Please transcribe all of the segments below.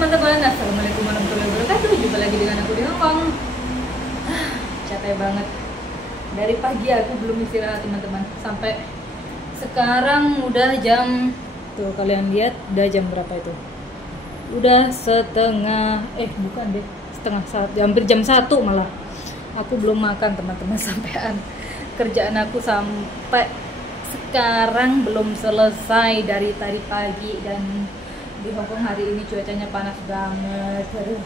teman-teman, assalamualaikum warahmatullahi wabarakatuh. Jumpa lagi dengan aku di Hongkong. Capek banget. Dari pagi aku belum istirahat teman-teman. Sampai sekarang udah jam, tuh kalian lihat udah jam berapa itu? Udah setengah, bukan deh, setengah satu, hampir jam 1 malah. Aku belum makan teman-teman, sampean. Kerjaan aku sampai sekarang belum selesai dari tadi pagi. Dan di Hongkong hari ini cuacanya panas banget. Aduh,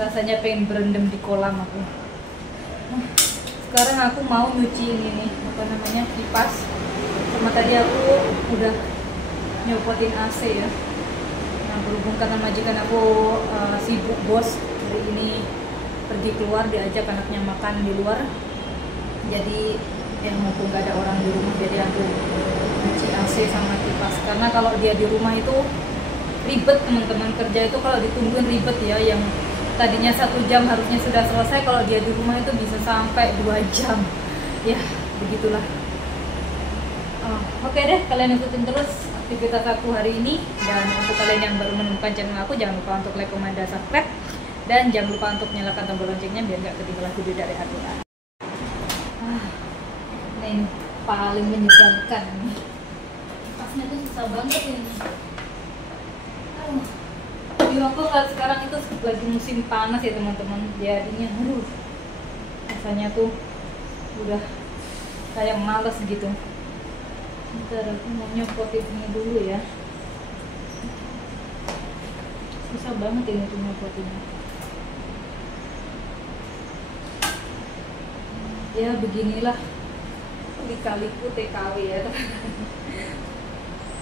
rasanya pengen berendam di kolam aku. Sekarang aku mau nyuci ini nih, kipas. Sama tadi aku udah nyopotin AC ya. Nah, berhubung karena majikan aku sibuk bos, hari ini pergi keluar, diajak anaknya makan di luar. Jadi mumpung gak ada orang di rumah, jadi aku nyuci AC sama kipas. Karena kalau dia di rumah itu ribet teman-teman, kerja itu kalau ditungguin ribet ya. Yang tadinya 1 jam harusnya sudah selesai, kalau dia di rumah itu bisa sampai 2 jam. Ya begitulah. Oke deh, kalian ikutin terus aktivitas aku hari ini. Dan untuk kalian yang baru menemukan channel aku, jangan lupa untuk like, komen, dan subscribe. Dan jangan lupa untuk nyalakan tombol loncengnya biar gak ketinggalan video dari aku. Ini paling menyebalkan nih, pasnya tuh susah banget ini. Di Hongkong sekarang itu lagi musim panas ya teman-teman, jadinya rasanya tuh udah kayak males gitu. Bentar, aku mau nyopotin ini dulu ya. Susah banget ini tuh nyopotinnya. Ya beginilah lika-liku TKW ya.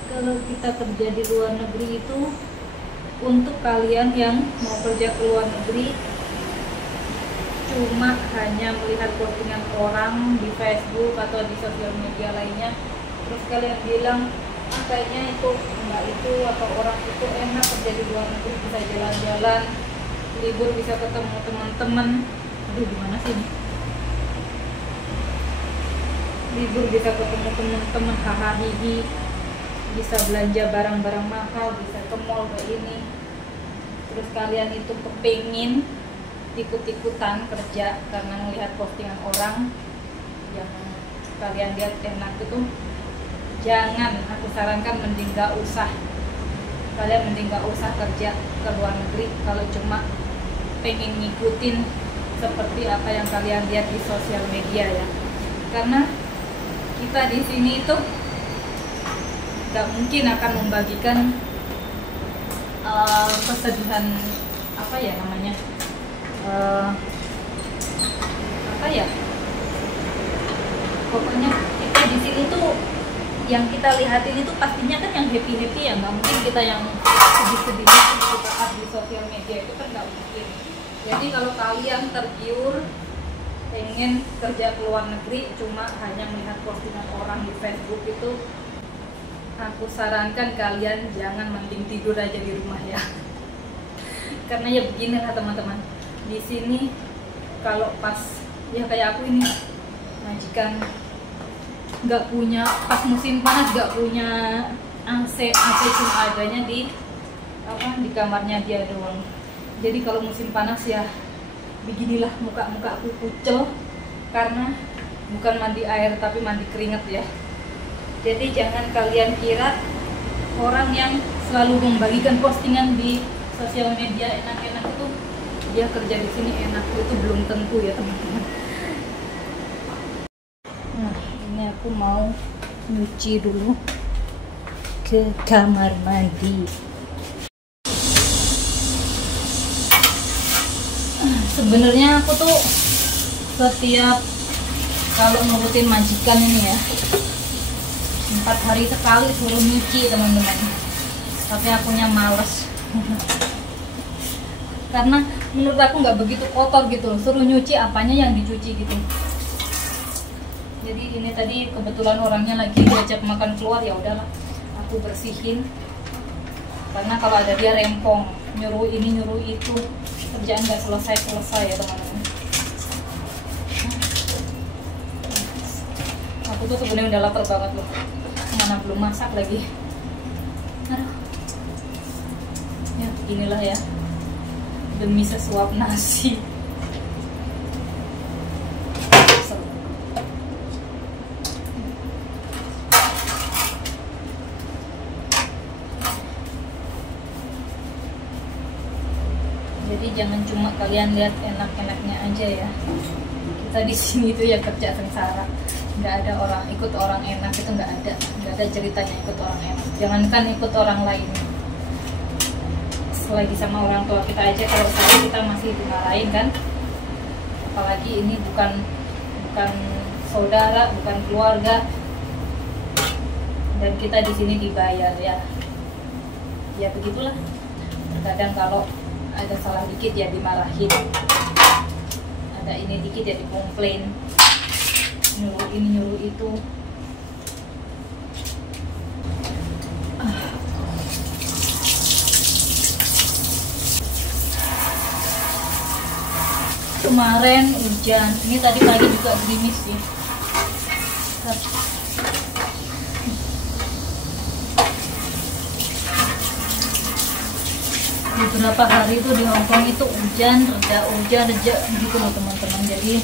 Kalau kita kerja di luar negeri itu, untuk kalian yang mau kerja ke luar negeri cuma hanya melihat postingan orang di Facebook atau di sosial media lainnya, terus kalian bilang kayaknya itu enggak, itu atau orang itu enak kerja di luar negeri, bisa jalan-jalan, libur, bisa ketemu teman-teman. Aduh, gimana sih ini? Libur bisa ketemu teman-teman, hahaha, bisa belanja barang-barang mahal, bisa ke mall kayak ini. Terus kalian itu kepingin ikut-ikutan kerja karena melihat postingan orang yang kalian lihat enak itu, jangan, aku sarankan mending gak usah. Kalian mending gak usah kerja ke luar negeri kalau cuma pengen ngikutin seperti apa yang kalian lihat di sosial media ya. Karena kita di sini itu gak mungkin akan membagikan kesedihan, pokoknya kita di sini tuh yang kita lihatin itu pastinya kan yang happy ya, nggak mungkin kita yang sedih-sedih kita up di sosial media, itu kan nggak mungkin. Jadi kalau kalian tergiur pengen kerja ke luar negeri cuma hanya melihat postingan orang di Facebook itu, aku sarankan kalian jangan, mending tidur aja di rumah ya. Karena ya beginilah teman-teman, di sini kalau pas ya kayak aku ini, majikan nggak punya, pas musim panas nggak punya AC cuma adanya di kamarnya dia doang. Jadi kalau musim panas ya beginilah muka aku kucel, karena bukan mandi air tapi mandi keringat ya. Jadi jangan kalian kira orang yang selalu membagikan postingan di sosial media enak-enak itu dia kerja di sini enak, itu belum tentu ya teman-teman. Nah, ini aku mau nyuci dulu ke kamar mandi. Sebenarnya aku tuh setiap kalau nurutin majikan ini ya, 4 hari sekali suruh nyuci teman-teman, tapi akunya males. Karena menurut aku nggak begitu kotor gitu, suruh nyuci apanya yang dicuci gitu. Jadi ini tadi kebetulan orangnya lagi diajak makan keluar, ya udahlah aku bersihin. Karena kalau ada dia rempong, nyuruh ini nyuruh itu, kerjaan nggak selesai ya teman-teman. Aku tuh sebenarnya udah lapar banget loh, mana belum masak lagi. Aduh. Ya inilah ya, demi sesuap nasi. Jadi jangan cuma kalian lihat enak-enaknya aja ya. Kita di sini tuh ya kerja sengsara. Nggak ada orang ikut orang enak, itu nggak ada ceritanya ikut orang enak. Jangankan ikut orang lain, selagi sama orang tua kita aja kalau salah kita masih dimarahin kan. Apalagi ini bukan saudara, bukan keluarga, dan kita di sini dibayar ya. Ya begitulah. Terkadang kalau ada salah dikit ya dimarahin, ada ini dikit ya dikomplain, nyuruh ini nyuruh itu. Kemarin hujan, ini tadi pagi juga gerimis sih. Beberapa hari itu di Hongkong itu hujan reda gitu loh teman-teman. Jadi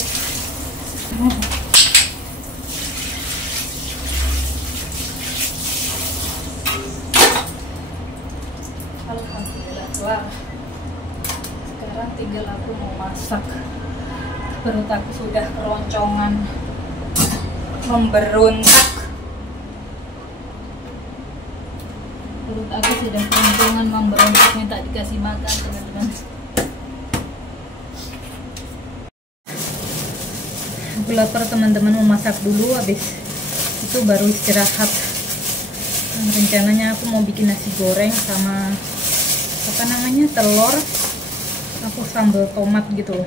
alhamdulillah kelar. Sekarang tinggal aku mau masak. Perut aku sudah keroncongan, memberontak. Perut aku sudah keroncongan, memberontak, minta dikasih makan teman-teman. Aku lapar teman-teman, mau masak dulu, habis itu baru istirahat. Rencananya aku mau bikin nasi goreng sama telur. Aku sambal tomat gitu loh,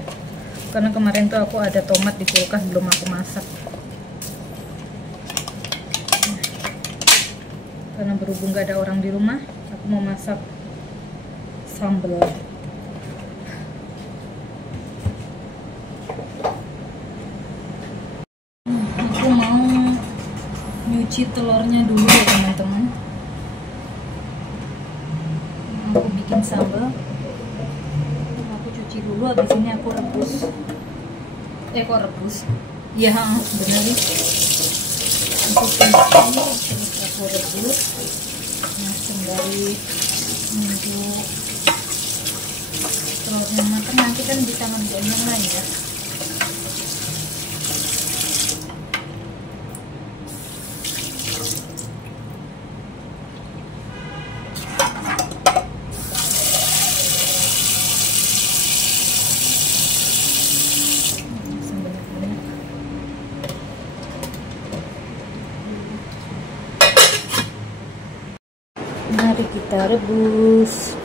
karena kemarin tuh aku ada tomat di kulkas belum aku masak. Karena berhubung gak ada orang di rumah, aku mau masak sambal. Aku mau nyuci telurnya dulu ya teman-teman. Aku bikin sambal, aku cuci dulu, habis ini aku rebus. Kok rebus? Ya sebenarnya aku cuci, terus aku rebus. Nah, sembari nunggu telurnya matang, nanti kan bisa ngerjain yang lain ya. Mari kita rebus.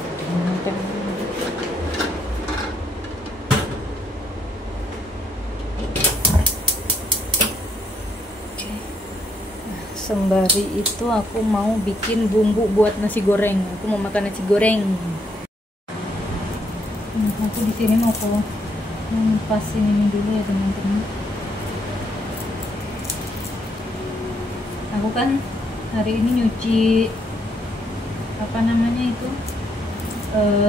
Sembari itu aku mau bikin bumbu buat nasi goreng. Aku mau makan nasi goreng. Aku di sini mau pasin ini dulu ya teman-teman. Aku kan hari ini nyuci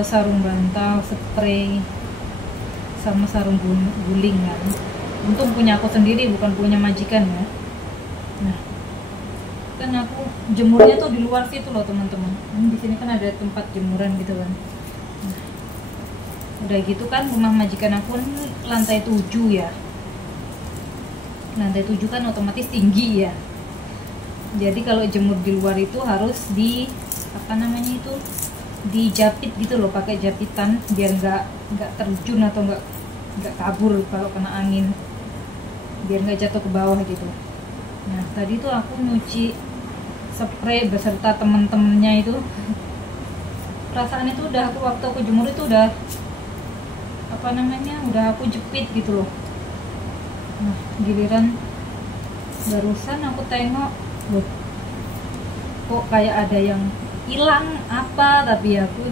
sarung bantal, spray, sama sarung guling kan. Untung punya aku sendiri, bukan punya majikan ya. Nah, kan aku jemurnya tuh di luar situ loh teman-teman. Di sini kan ada tempat jemuran gitu kan. Nah, udah gitu kan rumah majikan aku lantai 7 ya. Lantai 7 kan otomatis tinggi ya. Jadi kalau jemur di luar itu harus dijapit gitu loh, pakai japitan biar nggak terjun atau nggak kabur kalau kena angin, biar nggak jatuh ke bawah gitu. Nah tadi tuh aku nyuci spray beserta temen-temennya itu, perasaan itu udah waktu aku jemur itu udah udah aku jepit gitu loh. Nah giliran barusan aku tengok, loh kok kayak ada yang hilang apa, tapi aku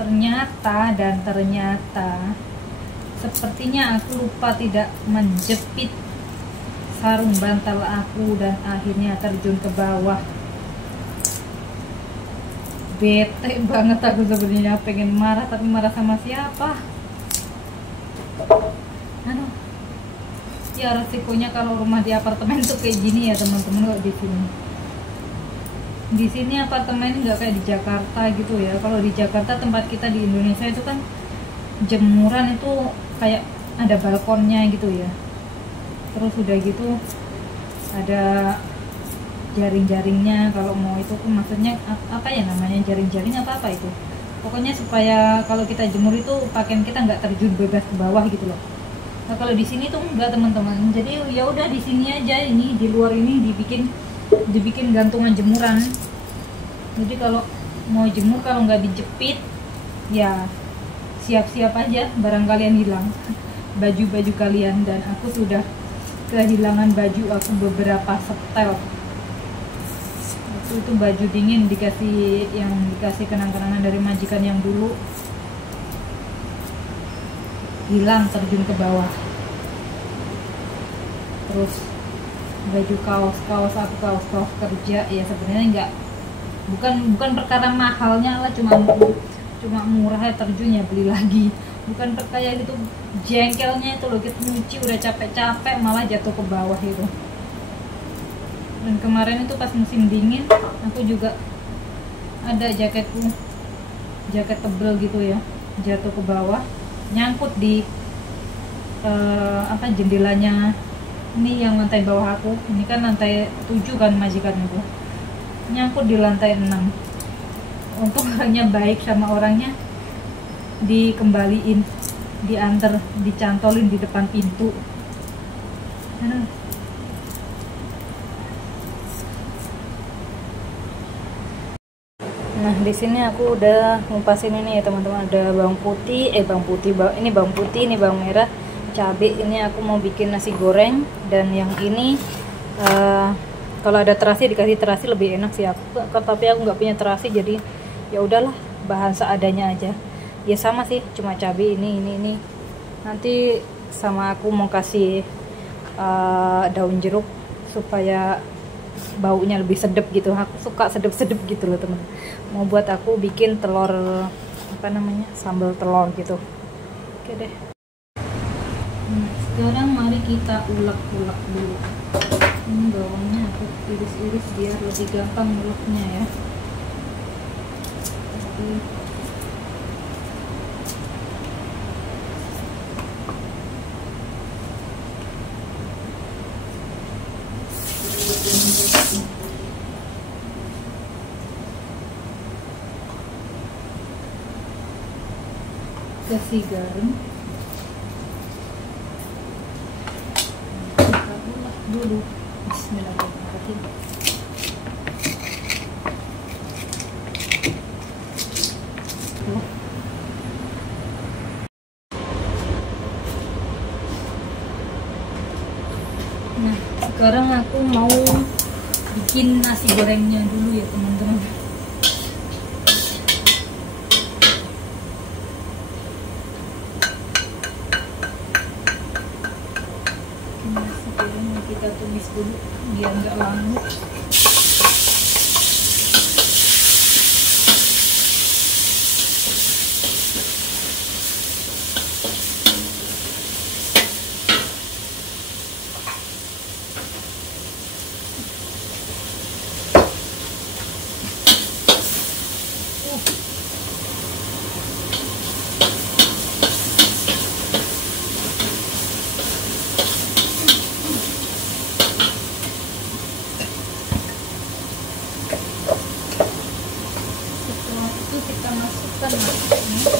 ternyata sepertinya aku lupa tidak menjepit sarung bantal aku dan akhirnya terjun ke bawah. bete banget aku sebenarnya, pengen marah tapi marah sama siapa? Aduh. Ya resikonya kalau rumah di apartemen tuh kayak gini ya teman-teman. Kalau di sini, di sini apartemen nggak kayak di Jakarta gitu ya. Kalau di Jakarta tempat kita di Indonesia itu kan jemuran itu kayak ada balkonnya gitu ya. Terus udah gitu ada jaring-jaringnya kalau mau itu, maksudnya apa ya namanya, jaring-jaring apa itu, pokoknya supaya kalau kita jemur itu pakaian kita nggak terjun bebas ke bawah gitu loh. Nah kalau di sini tuh enggak teman-teman, jadi ya udah di sini aja, ini di luar ini dibikin gantungan jemuran. Jadi kalau mau jemur, kalau nggak dijepit ya siap-siap aja barang kalian hilang, baju-baju kalian. Dan aku sudah kehilangan baju aku beberapa setel. Itu baju dingin dikasih kenang-kenangan dari majikan yang dulu, hilang terjun ke bawah. Terus baju kaos aku kaos kerja ya, sebenarnya bukan perkara mahalnya lah, cuma murah ya terjunnya beli lagi, bukan perkara gitu. Jengkelnya itu loh, kita nyuci udah capek-capek malah jatuh ke bawah itu. Dan kemarin itu pas musim dingin aku juga ada jaket tebel gitu ya, jatuh ke bawah, nyangkut di jendelanya. Ini yang lantai bawah aku, ini kan lantai 7 kan majikan itu, nyangkut di lantai 6. Untung orangnya baik sama orangnya, dikembaliin, diantar, dicantolin di depan pintu. Nah di sini aku udah ngupasin ini ya teman-teman, ada bawang putih, ini bawang putih, ini bawang merah, cabai. Ini aku mau bikin nasi goreng. Dan yang ini kalau ada terasi dikasih terasi lebih enak sih aku, tapi aku nggak punya terasi, jadi ya udahlah bahan seadanya aja. Ya sama sih, cuma cabai ini. Nanti sama aku mau kasih daun jeruk supaya baunya lebih sedap gitu. Aku suka sedap-sedap gitu loh teman. Mau buat aku bikin telur sambal telur gitu. Oke deh. Sekarang mari kita ulek-ulek dulu. Ini bawangnya aku iris-iris biar lebih gampang uleknya ya. Kasih garam, kita ulek dulu. Bismillahirrahmanirrahim. Nah sekarang aku mau bikin nasi gorengnya dulu ya teman-teman. Kita tumis dulu biar nggak lama. Kita masukkan nasinya.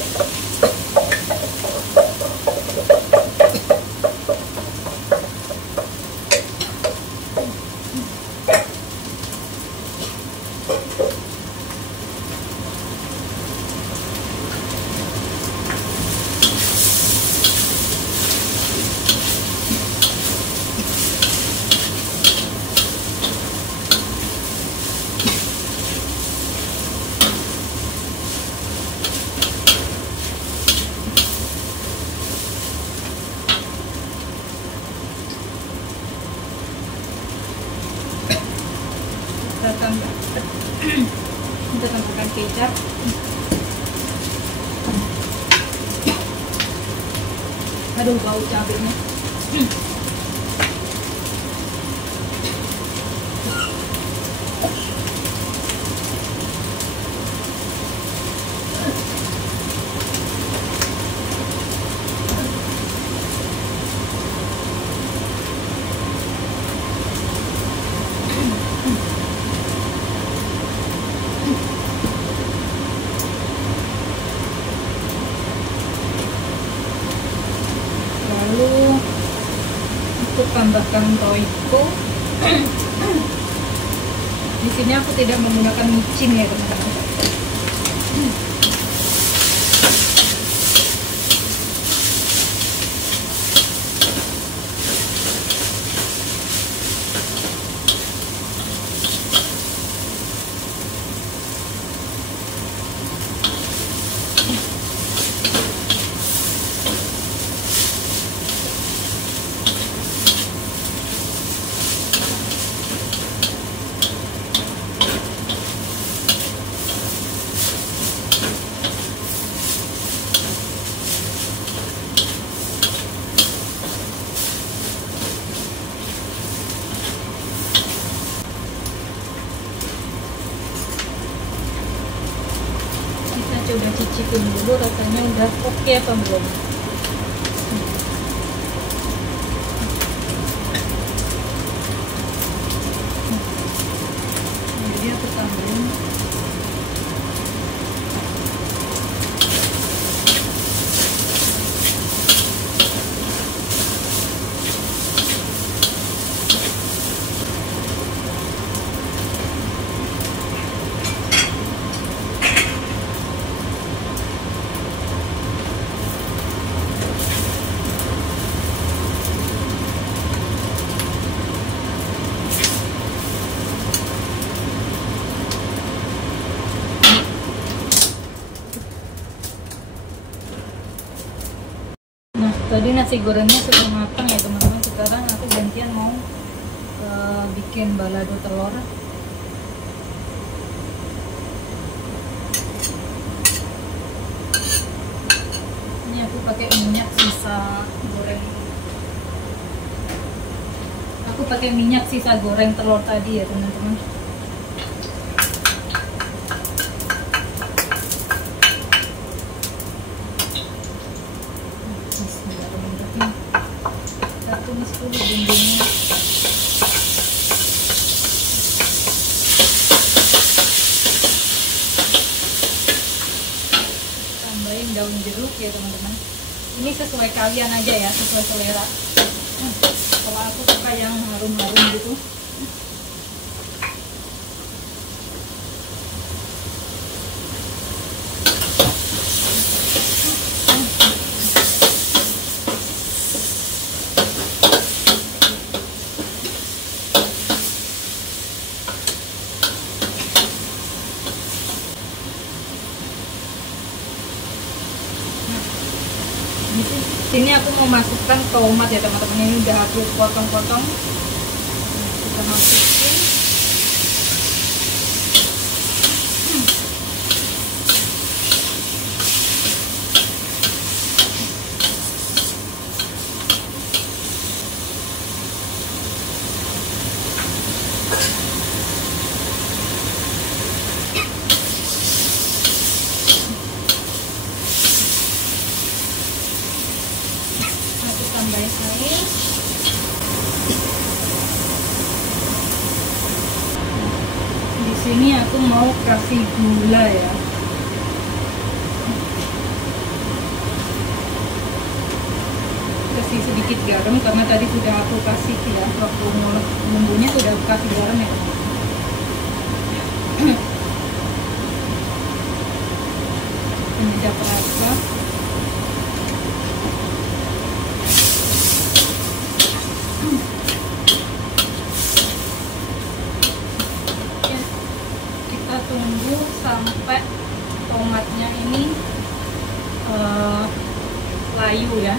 Kita tambahkan kecap. Aduh, bau cabenya. Lalu untuk tambahkan roiko. Di sini aku tidak menggunakan micin ya teman-teman. Coba cicipin dulu rasanya udah oke apa belum. Jadi aku tambahin tadi nasi gorengnya sudah matang ya teman-teman. Sekarang aku gantian mau bikin balado telur. Ini aku pakai minyak sisa goreng. Aku pakai minyak sisa goreng telur tadi ya teman-teman. Tumis dulu bumbunya. Tambahin daun jeruk ya teman-teman. Ini sesuai kalian aja ya, sesuai selera. Kalau aku suka yang harum-harum gitu. Sini aku mau masukkan tomat ya teman-teman. Ini udah aku potong-potong. Kita masukin. Tambahin air. Di sini aku mau kasih gula ya. Kasih sedikit garam karena tadi sudah aku kasih ya, waktu ngolek bumbunya sudah aku kasih garam ya. Penyedap rasa. Tunggu sampai tomatnya ini layu ya.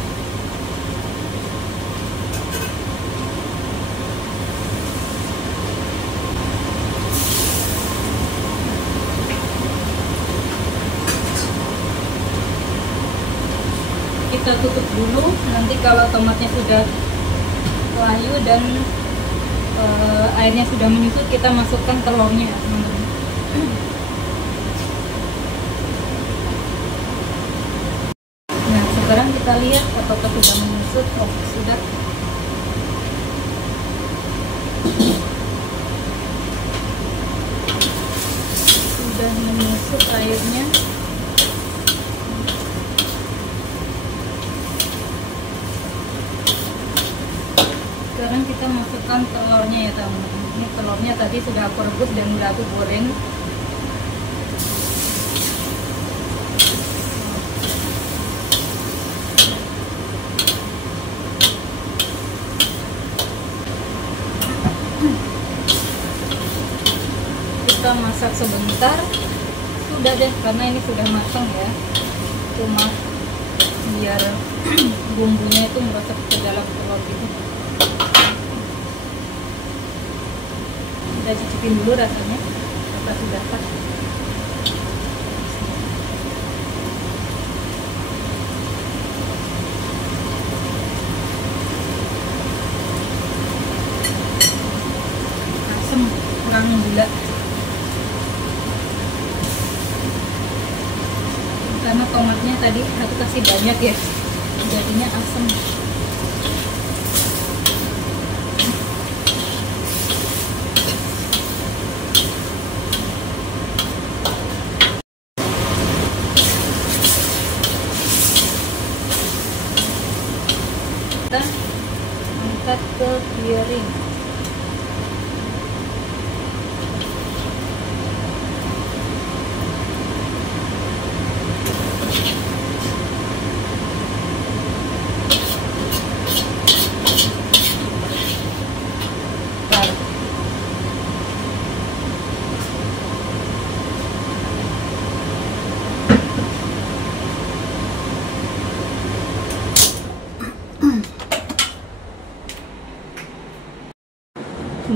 kita tutup dulu. Nanti kalau tomatnya sudah layu dan airnya sudah menyusut, kita masukkan telurnya ya teman-teman. Nah sekarang kita lihat apakah sudah menyusut. Oh sudah. Sudah menyusut airnya. Sekarang kita masukkan telurnya ya teman-teman. Ini telurnya tadi sudah aku rebus dan sudah aku goreng. Kita masak sebentar, sudah deh, karena ini sudah matang ya. Cuma biar bumbunya itu meresap ke dalam telur gitu. Kita cicipin dulu rasanya, apa sudah pas. Asam, kurang gula. Karena tomatnya tadi aku kasih banyak ya, jadinya asam. Kita angkat ke piring.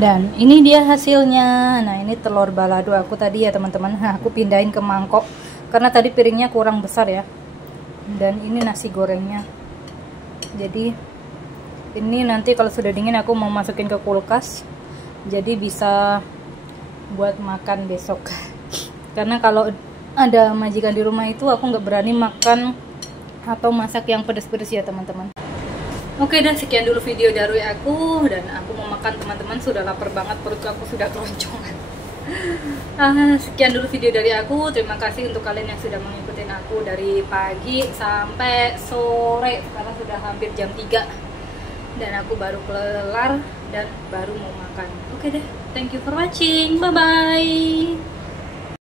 Dan ini dia hasilnya. Nah ini telur balado aku tadi ya teman-teman. Nah, aku pindahin ke mangkok karena tadi piringnya kurang besar ya. Dan ini nasi gorengnya. Jadi ini nanti kalau sudah dingin aku mau masukin ke kulkas, jadi bisa buat makan besok. Karena kalau ada majikan di rumah itu aku nggak berani makan atau masak yang pedas-pedas ya teman-teman. Oke dan sekian dulu video dari aku, dan aku mau makan teman-teman, sudah lapar banget, perutku aku sudah keroncongan. Sekian dulu video dari aku. Terima kasih untuk kalian yang sudah mengikuti aku dari pagi sampai sore. Sekarang sudah hampir jam 3 dan aku baru kelar dan baru mau makan. Oke deh, thank you for watching, bye bye.